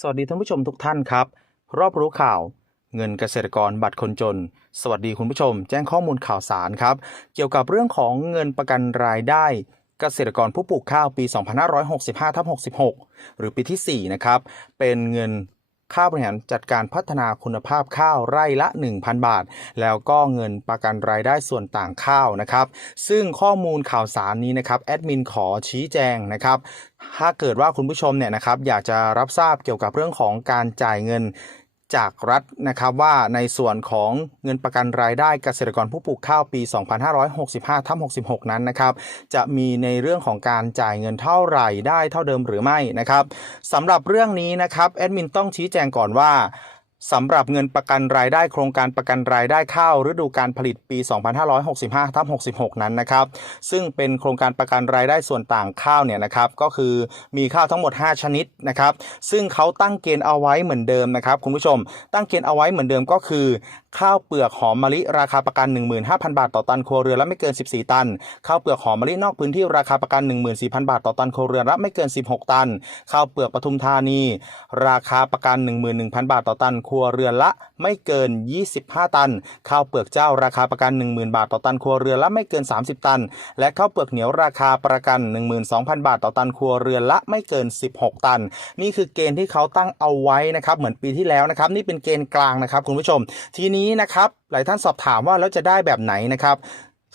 สวัสดีท่านผู้ชมทุกท่านครับ รอบรู้ข่าว เงินเกษตรกรบัตรคนจน สวัสดีคุณผู้ชม แจ้งข้อมูลข่าวสารครับ เกี่ยวกับเรื่องของเงินประกันรายได้ เกษตรกรผู้ปลูกข้าวปี 2565ทับ66 หรือปีที่ 4 นะครับ เป็นเงิน ค่าบริหารจัดการพัฒนาคุณภาพข้าวไร่ละ 1,000 บาท แล้วก็เงินประกันรายได้ส่วนต่างข้าวนะครับ ซึ่งข้อมูลข่าวสารนี้นะครับแอดมินขอชี้แจงนะครับ ถ้าเกิดว่าคุณผู้ชมเนี่ยนะครับอยากจะรับทราบเกี่ยวกับเรื่องของการจ่ายเงิน จากรัฐนะครับว่าในส่วนของเงินประกันรายได้เกษตรกรผู้ปลูกข้าวปี 2565ทับ66 นั้นนะครับ จะมีในเรื่องของการจ่ายเงินเท่าไหร่ได้เท่าเดิมหรือไม่นะครับสำหรับเรื่องนี้นะครับแอดมินต้องชี้แจงก่อนว่า สำหรับเงินประกันรายได้โครงการประกันรายได้ข้าวฤดูการผลิตปี 2565ทับ66 นั้นนะครับ ซึ่งเป็นโครงการประกันรายได้ส่วนต่างข้าวเนี่ยนะครับ ก็คือมีข้าวทั้งหมด 5 ชนิดนะครับ ซึ่งเขาตั้งเกณฑ์เอาไว้เหมือนเดิมนะครับ คุณผู้ชม ตั้งเกณฑ์เอาไว้เหมือนเดิมก็คือ ข้าวเปลือกหอมมะลิราคาประกัน 15,000 บาทต่อตันครัวเรือนละไม่เกิน 14 ตัน ข้าวเปลือกหอมมะลินอกพื้นที่ราคาประกัน 14,000 บาทต่อตันครัวเรือนละไม่เกิน 16 ตัน ข้าวเปลือกปทุมธานี ราคาประกัน 11,000 บาทต่อตันครัวเรือนละไม่เกิน 25 ตัน ข้าวเปลือกเจ้าราคาประกัน 10,000 บาทต่อตันครัวเรือนละไม่เกิน 30 ตัน และข้าวเปลือกเหนียวราคาประกัน 12,000 บาทต่อตันครัวเรือนละไม่เกิน 16 ตัน นี่คือเกณฑ์ที่เขาตั้งเอาไว้นะครับเหมือนปีที่แล้วนะครับ นี่เป็นเกณฑ์กลางนะครับคุณผู้ชม ทีนี้นะครับหลายท่านสอบถามว่าแล้วจะได้แบบไหนนะครับ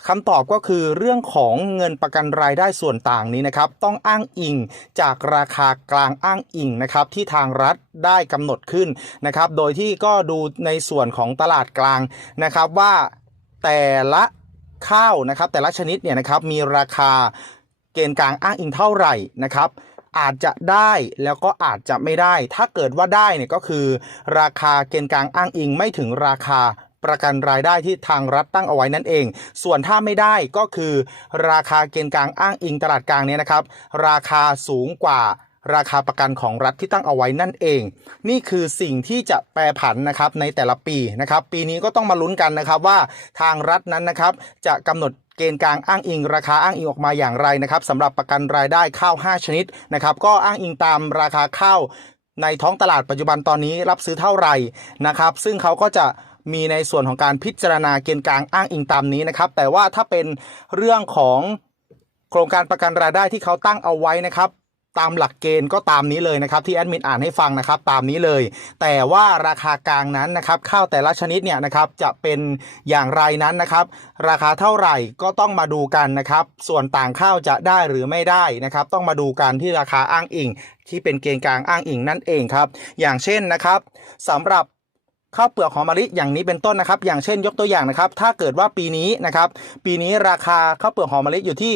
คำตอบก็คือเรื่องของเงินประกันรายได้ส่วนต่างนี้นะครับ ต้องอ้างอิงจากราคากลางอ้างอิงนะครับ ที่ทางรัฐได้กำหนดขึ้นนะครับ โดยที่ก็ดูในส่วนของตลาดกลางนะครับว่าแต่ละข้าวนะครับแต่ละชนิดเนี่ยนะครับมีราคาเกณฑ์กลางอ้างอิงเท่าไหร่นะครับอาจจะได้แล้วก็อาจจะไม่ได้ ถ้าเกิดว่าได้เนี่ยก็คือ ราคาเกณฑ์กลางอ้างอิงไม่ถึงราคา ประกันรายได้ที่ทางรัฐตั้งเอาไว้นั่นเอง ส่วนถ้าไม่ได้ก็คือราคาเกณฑ์กลางอ้างอิงตลาดกลางเนี่ยนะครับ ราคาสูงกว่าราคาประกันของรัฐที่ตั้งเอาไว้นั่นเอง นี่คือสิ่งที่จะแปรผันนะครับในแต่ละปีนะครับ ปีนี้ก็ต้องมาลุ้นกันนะครับว่าทางรัฐนั้นนะครับ จะกำหนดเกณฑ์กลางอ้างอิง ราคาอ้างอิงออกมาอย่างไรนะครับสำหรับประกันรายได้ข้าว 5 ชนิดนะครับ ก็อ้างอิงตามราคาข้าวในท้องตลาดปัจจุบันตอนนี้รับซื้อเท่าไหร่นะครับ ซึ่งเขาก็จะ มีในส่วนของการพิจารณาเกณฑ์กลางอ้างอิงตามนี้นะครับ แต่ว่าถ้าเป็นเรื่องของโครงการประกันรายได้ที่เขาตั้งเอาไว้นะครับตามหลักเกณฑ์ก็ตามนี้เลยนะครับที่แอดมินอ่านให้ฟังนะครับตามนี้เลย แต่ว่าราคากลางนั้นนะครับข้าวแต่ละชนิดเนี่ยนะครับจะเป็นอย่างไรนั้นนะครับ ราคาเท่าไหร่ก็ต้องมาดูกันนะครับ ส่วนต่างข้าวจะได้หรือไม่ได้นะครับ ต้องมาดูกันที่ราคาอ้างอิง ที่เป็นเกณฑ์กลางอ้างอิงนั่นเองครับ อย่างเช่นนะครับสำหรับ ข้าวเปลือกหอมมะลิอย่างนี้เป็นต้นนะครับ อย่างเช่นยกตัวอย่างนะครับ ถ้าเกิดว่าปีนี้นะครับ ปีนี้ราคาข้าวเปลือกหอมมะลิอยู่ที่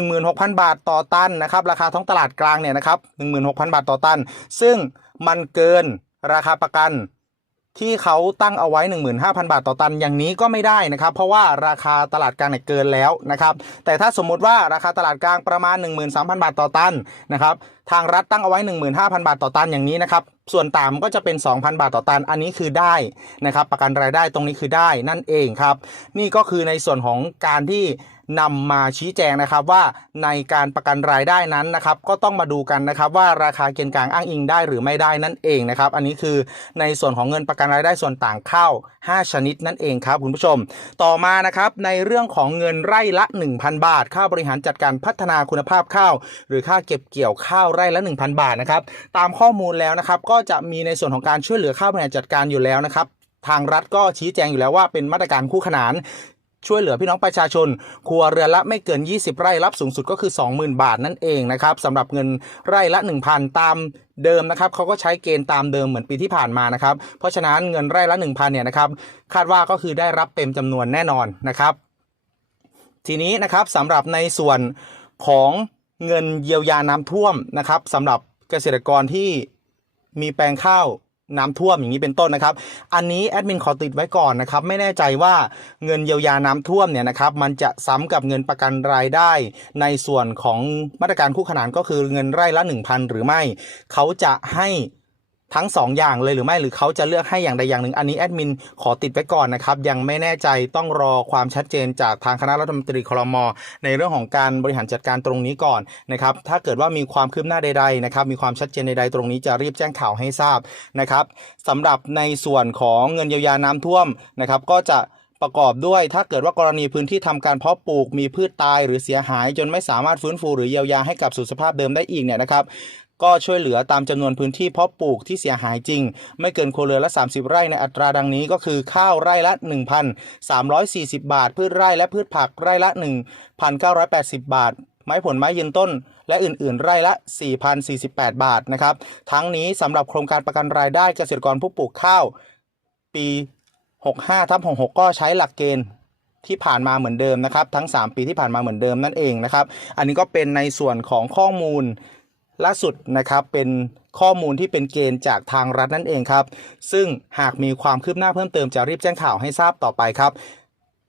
16,000 บาทต่อตันนะครับ ราคาท้องตลาดกลางเนี่ยนะครับ 16,000 บาทต่อตัน ซึ่งมันเกินราคาประกันที่เขาตั้งเอาไว้ 15,000 บาทต่อตันอย่างนี้ก็ไม่ได้นะครับ เพราะว่าราคาตลาดกลางเนี่ยเกินแล้วนะครับ แต่ถ้าสมมุติว่าราคาตลาดกลางประมาณ 13,000 บาทต่อตันนะครับ ทางรัฐตั้งเอาไว้ 15,000 บาทต่อตันอย่างนี้นะครับ ส่วนต่ำก็จะเป็น 2,000 บาทต่อตัน อันนี้คือได้นะครับ ประกันรายได้ตรงนี้คือได้นั่นเองครับ นี่ก็คือในส่วนของการที่นำมาชี้แจงนะครับว่าในการประกันรายได้นั้นนะครับ ก็ต้องมาดูกันนะครับว่าราคาเกณฑ์กลางอ้างอิงได้หรือไม่ได้นั่นเองนะครับ อันนี้คือในส่วนของเงินประกันรายได้ส่วนต่างข้าว5ชนิดนั่นเองครับคุณผู้ชม ต่อมานะครับในเรื่องของเงินไร่ละ 1,000 บาท ค่าบริหารจัดการพัฒนาคุณภาพข้าว หรือค่าเก็บเกี่ยวข้าวไร่ละ 1,000 บาทนะครับตามข้อมูลแล้วนะครับก็จะมีในส่วนของการช่วยเหลือข้าบริหารจัดการอยู่แล้วนะครับทางรัฐก็ชี้แจงอยู่แล้วว่าเป็นมาตรการคู่ขนานช่วยเหลือพี่น้องประชาชน ครัวเรือนละไม่เกิน 20 ไร่รับสูงสุดก็คือ 20,000 บาทนั่นเองนะครับสำหรับเงินไร่ละ 1,000 ตามเดิมนะครับเขาก็ใช้เกณฑ์ตามเดิมเหมือนปีที่ผ่านมานะครับ เพราะฉะนั้นเงินไร่ละ 1,000 เนี่ยนะครับ คาดว่าก็คือได้รับเต็มจำนวนแน่นอนนะครับ ทีนี้นะครับสำหรับในส่วนของ เงินเยียวยาน้ำท่วมนะครับสำหรับเกษตรกรที่มีแปลงข้าวน้ำท่วมอย่างนี้เป็นต้นนะครับ อันนี้แอดมินขอติดไว้ก่อนนะครับ ไม่แน่ใจว่าเงินเยียวยาน้ำท่วมเนี่ยนะครับ มันจะซ้ำกับเงินประกันรายได้ ในส่วนของมาตรการคู่ขนานก็คือเงินไร่ละ 1,000 หรือไม่ เขาจะให้ ทั้ง 2 อย่างเลยหรือไม่หรือเขาจะเลือกให้อย่างใดอย่างหนึ่ง อันนี้แอดมินขอติดไว้ก่อนนะครับ ยังไม่แน่ใจต้องรอความชัดเจนจากทางคณะรัฐมนตรีคลมในเรื่องของการบริหารจัดการตรงนี้ก่อนนะครับ ถ้าเกิดว่ามีความคืบหน้าใดๆนะครับ มีความชัดเจนใดๆตรงนี้จะรีบแจ้งข่าวให้ทราบนะครับสำหรับในส่วนของเงินเยียวยาน้ำท่วมนะครับ ก็จะประกอบด้วยถ้าเกิดว่ากรณีพื้นที่ทำการเพาะปลูกมีพืชตายหรือเสียหาย จนไม่สามารถฟื้นฟูหรือเยียวยาให้กลับสู่สภาพเดิมได้อีกเนี่ยนะครับ ก็ช่วยเหลือตามจำนวนพื้นที่เพาะปลูกที่เสียหายจริง ไม่เกินครัวเรือนละ 30 ไร่ในอัตราดังนี้ก็คือข้าวไร่ละ 1,340 บาท พืชไร่และพืชผักไร่ละ 1,980 บาท ไม้ผลไม้ยืนต้นและอื่น ๆ ไร่ละ 4,048 บาทนะครับ ทั้งนี้สำหรับโครงการประกันรายได้เกษตรกรผู้ปลูกข้าว ปี 65ทับ66 ก็ใช้หลักเกณฑ์ที่ผ่านมาเหมือนเดิมนะครับ ทั้ง 3 ปีที่ผ่านมาเหมือนเดิมนั่นเองนะครับ อันนี้ก็เป็นในส่วนของข้อมูล ล่าสุดนะครับเป็นข้อมูลที่เป็นเกณฑ์จากทางรัฐนั่นเองครับ ซึ่งหากมีความคืบหน้าเพิ่มเติมจะรีบแจ้งข่าวให้ทราบต่อไปครับ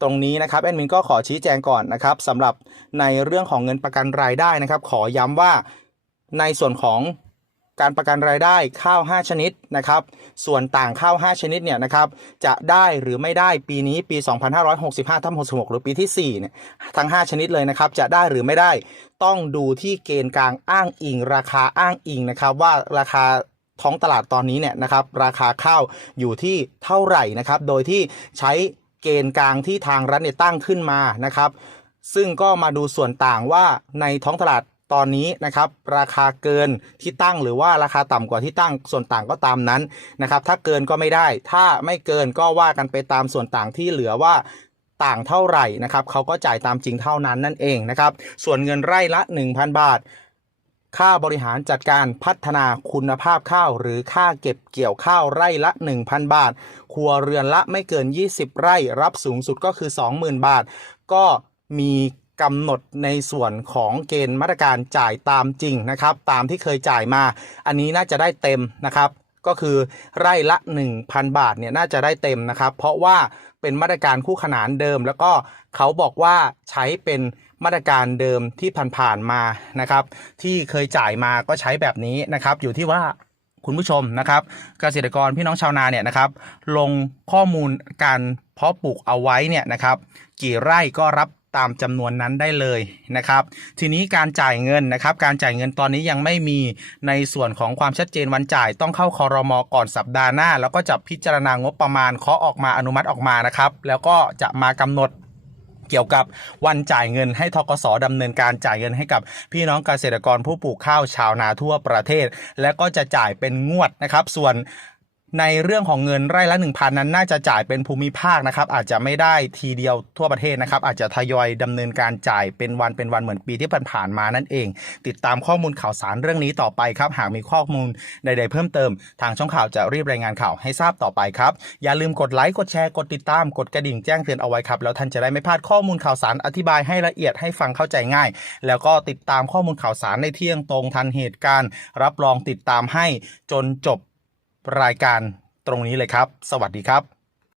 ตรงนี้นะครับแอดมินก็ขอชี้แจงก่อนนะครับสำหรับในเรื่องของเงินประกันรายได้นะครับ ขอย้ำว่าในส่วนของ การประกันรายได้ข้าว 5 ชนิดนะครับ ส่วนต่างข้าว 5 ชนิดเนี่ยนะครับจะได้หรือไม่ได้ปีนี้ปี 2565ทับ66 หรือปีที่4เนี่ยทั้ง 5 ชนิดเลยนะครับจะได้หรือไม่ได้ต้องดูที่เกณฑ์กลางอ้างอิง ราคาอ้างอิงนะครับว่าราคาท้องตลาดตอนนี้เนี่ยนะครับราคาข้าวอยู่ที่เท่าไหร่นะครับโดยที่ใช้เกณฑ์กลางที่ทางรัฐเนี่ยตั้งขึ้นมานะครับ ซึ่งก็มาดูส่วนต่างว่าในท้องตลาด ตอนนี้นะครับราคาเกินที่ตั้งหรือว่าราคาต่ำกว่าที่ตั้งส่วนต่างก็ตามนั้นนะครับ ถ้าเกินก็ไม่ได้ ถ้าไม่เกินก็ว่ากันไปตามส่วนต่างที่เหลือว่าต่างเท่าไหร่นะครับเขาก็จ่ายตามจริงเท่านั้นนั่นเองนะครับ ส่วนเงินไร่ละ 1,000 บาท ค่าบริหารจัดการพัฒนาคุณภาพข้าว หรือค่าเก็บเกี่ยวข้าวไร่ละ 1,000 บาท ครัวเรือนละไม่เกิน 20 ไร่รับสูงสุดก็คือ 20,000 บาท ก็มี กำหนดในส่วนของเกณฑ์มาตรการจ่ายตามจริงนะครับ ตามที่เคยจ่ายมา อันนี้น่าจะได้เต็มนะครับ ก็คือไร่ละ 1,000 บาทเนี่ยน่าจะได้เต็มนะครับ เพราะว่าเป็นมาตรการคู่ขนานเดิม แล้วก็เขาบอกว่าใช้เป็นมาตรการเดิมที่ผ่านๆมานะครับ ที่เคยจ่ายมาก็ใช้แบบนี้นะครับ อยู่ที่ว่าคุณผู้ชมนะครับ เกษตรกรพี่น้องชาวนาเนี่ยนะครับ ลงข้อมูลการเพาะปลูกเอาไว้เนี่ยนะครับ กี่ไร่ก็รับตามจำนวนนั้นได้เลยนะครับ ทีนี้การจ่ายเงินนะครับ การจ่ายเงินตอนนี้ยังไม่มีในส่วนของความชัดเจนวันจ่ายต้องเข้าคอรมอก่อนสัปดาห์หน้า แล้วก็จะพิจารณางบประมาณเคาะออกมาอนุมัติออกมานะครับ แล้วก็จะมากำหนดเกี่ยวกับวันจ่ายเงินให้ทกสดำเนินการจ่ายเงินให้กับพี่น้องเกษตรกรผู้ปลูกข้าวชาวนาทั่วประเทศ และก็จะจ่ายเป็นงวดนะครับ ส่วน ในเรื่องของเงินไร่ละ1,000นั้นน่าจะจ่ายเป็นภูมิภาคนะครับ อาจจะไม่ได้ทีเดียวทั่วประเทศนะครับ อาจจะทยอยดำเนินการจ่ายเป็นวันเป็นวันเหมือนปีที่ผ่านๆมานั่นเอง ติดตามข้อมูลข่าวสารเรื่องนี้ต่อไปครับ หากมีข้อมูลใดๆเพิ่มเติม ทางช่องข่าวจะรีบรายงานข่าวให้ทราบต่อไปครับ อย่าลืมกดไลค์กดแชร์กดติดตามกดกระดิ่งแจ้งเตือนเอาไว้ครับแล้วท่านจะได้ไม่พลาดข้อมูลข่าวสารอธิบายให้ละเอียดให้ฟังเข้าใจง่าย แล้วก็ติดตามข้อมูลข่าวสารในเที่ยงตรงทันเหตุการณ์ รับรองติดตามให้จนจบ รายการตรงนี้เลยครับ สวัสดีครับ